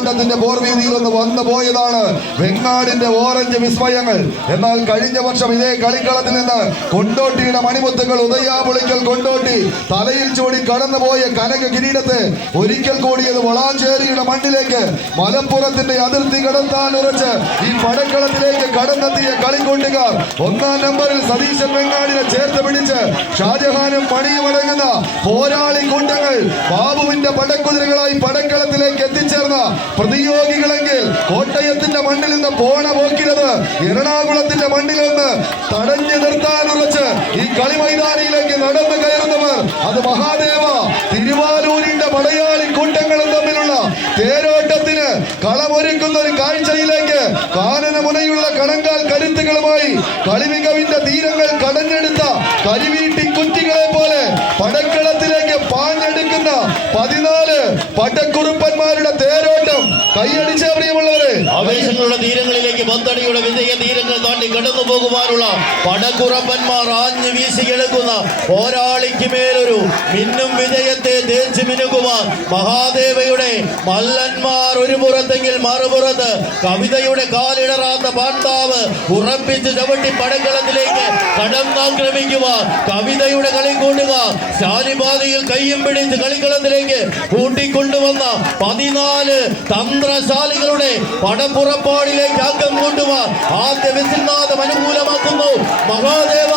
പോരാട്ടത്തിന്റെ പോർവീതിയിൽ ഒന്ന് വന്നു പോയതാണ് വെങ്ങാടിന്റെ ഓറഞ്ച് വിസ്മയങ്ങൾ. എന്നാൽ കഴിഞ്ഞ വർഷം ഇതേ കളിക്കളത്തിൽ നിന്ന് കൊണ്ടോട്ടിയുടെ മണിമുത്തുകൾ ഉദയാപുളിക്കൽ കൊണ്ടോട്ടി തലയിൽ ചൂടി കടന്നുപോയ കനക കിരീടത്തെ ഒരിക്കൽ കൂടിയത് വളാഞ്ചേരിയുടെ മണ്ണിലേക്ക് മലപ്പുറത്തിന്റെ അതിർത്തി കടത്താൻ ഉറച്ച് ഈ പടക്കളത്തിലേക്ക് കടന്നെത്തിയ കളിക്കൂട്ടുകാർ ഒന്നാം നമ്പറിൽ സതീശൻ വെങ്ങാടിനെ ചേർത്ത് പിടിച്ച് ഷാജഹാനും പണിയും അടങ്ങുന്ന പോരാളി കൂട്ടങ്ങൾ ബാബുവിന്റെ പടക്കുതിരകളായി പടക്കളത്തിലേക്ക് എത്തിച്ചേർന്ന പ്രതിയോഗികളെങ്കിൽ കോട്ടയത്തിന്റെ മണ്ണിൽ നിന്ന് പോണ പോക്കിലത് എറണാകുളത്തിന്റെ മണ്ണിൽ നിന്ന് തടഞ്ഞു നിർത്താൻ ഉറച്ച് ഈ കളിമൈതാനിയിലേക്ക് നടന്നു കയറുന്നവർ അത് മഹാദേവ തിരുവാലൂരിന്റെ മലയാളി കൂട്ടങ്ങളും തമ്മിലുള്ള തേരോട്ടത്തിന് കളമൊരുക്കുന്ന ഒരു കാഴ്ചയിലേക്ക് കാനനമുനയുള്ള കണങ്കാൽ കരുത്തുകളുമായി കളിമികവിന്റെ തീരങ്ങൾ കടഞ്ഞെടുത്ത കരിവീട്ടി കുറ്റികളെ പോലെ പടക്കളത്തിലേക്ക് പാഞ്ഞെടുക്കുന്ന 14 പടക്കുറുപ്പന്മാരുടെ തേരോട്ടം കൈയടിച്ച പ്രിയമുള്ളവരെ ആവേശങ്ങളുടെ തീരങ്ങളിലേക്ക് പന്തടിയുടെ വിജയ തീരങ്ങൾ താണ്ടി കടന്നു പോകുവാനുള്ള പടക്കുറപ്പന്മാർ ആഞ്ഞു വീശിയെടുക്കുന്ന പോരാളിക്ക് മേലൊരു മിന്നും വിജയത്തെ തേച്ചു മിനുകുവാൻ മഹാദേവയുടെ മല്ലന്മാർ ഒരു പുറത്തെങ്കിൽ മറുപുറത്ത് കവിതയുടെ കാലിടറാത്ത പാണ്ഡാവ് ഉറപ്പിച്ച് ചവിട്ടി പടക്കളത്തിലേക്ക് കടന്നാക്രമിക്കുവാൻ കവിതയുടെ കളി കൂടുക ശാലിപാതയിൽ കയ്യും പിടിച്ച് കളിക്കളത്തിലേക്ക് കൂട്ടിക്കൊണ്ടുവന്ന 14 തന്ത്രശാലികളുടെ പടപ്പുറപ്പാടിലേക്ക് അംഗം കൂട്ടുവാൻ ആദ്യ വിസിൽനാഥം അനുകൂലമാക്കുന്നു മഹാദേവ.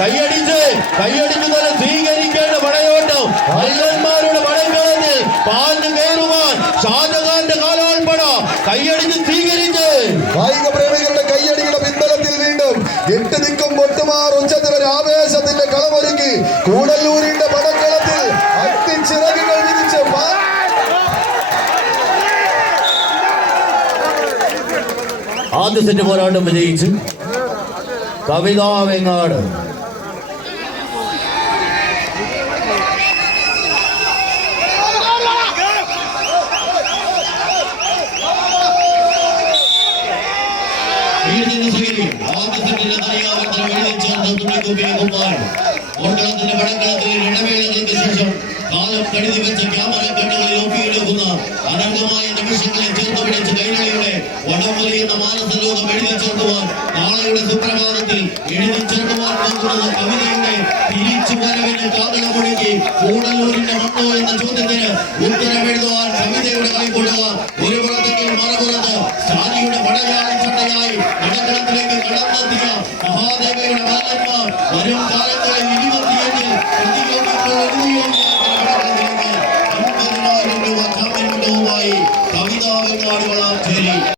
കൈയടിച്ച് തന്നെ സ്വീകരിക്കേണ്ട പടയോട്ടം മല്ലന്മാരുടെ പടക്കളത്തിൽ പാഞ്ഞു കയറുവാൻ ഷാജഹാന്റെ കാലാൾപ്പട കൈയടിച്ച് സ്വീകരിച്ച് കായിക പ്രേമികളുടെ കൈയടിയുടെ പിൻബലത്തിൽ വീണ്ടും 8 ദിക്കും പൊട്ടുമാർ ഉച്ചത്തിലൊരു ആവേശത്തിന്റെ കളമൊരുക്കി കൂടല്ലൂരിന്റെ പടക്കളത്തിൽ അത്തിച്ചിറകുകൾ വിരിച്ച് ആദ്യ സെറ്റ് പോരാട്ടം വിജയിച്ച് കവിതാ വെങ്ങാട്. ഓട്ടത്തിന്റെ പടക്കളത്തിൽ ഇടവേളകൾക്ക് ശേഷം കാലം കരുതി വെച്ച ക്യാമറ കണ്ണുകളിൽ ഒപ്പിയെടുക്കുന്ന അനർഘമായ നിമിഷങ്ങളെ ചേർത്ത് പിടിച്ച് കൈരളിയുടെ വടംവലിയുന്ന മാനസലോകം എഴുതി ചേർക്കുവാൻ നാളെയുടെ സുപ്രഭാതത്തിൽ എഴുതി ചേർക്കുവാൻ പോകുന്നത് കവിതയുടെ തിരിച്ചു വരവിന് കാതലമൊഴുകി കൂടല്ലൂരിന്റെ മണ്ണോ എന്ന ചോദ്യത്തിന് ഉത്തരമെഴുതുവാൻ കവിതയുടെ കളിക്കൊള്ളുക ഒരു പുറത്തെങ്കിൽ മറുപുറത്ത് സ്ഥാനിയുടെ പടയാളി ചട്ടയായി പടക്കളത്തിലേക്ക് കടന്നെത്തിയ മഹാദേവയുടെ മല്ലന്മാർ വരും കാലങ്ങളിൽ 27 പ്രതിയോഗികൾ 50,000 രൂപ ജാമ്യമുണ്ടാവുമായി കവിതാ വെങ്ങാട് വളാഞ്ചേരി.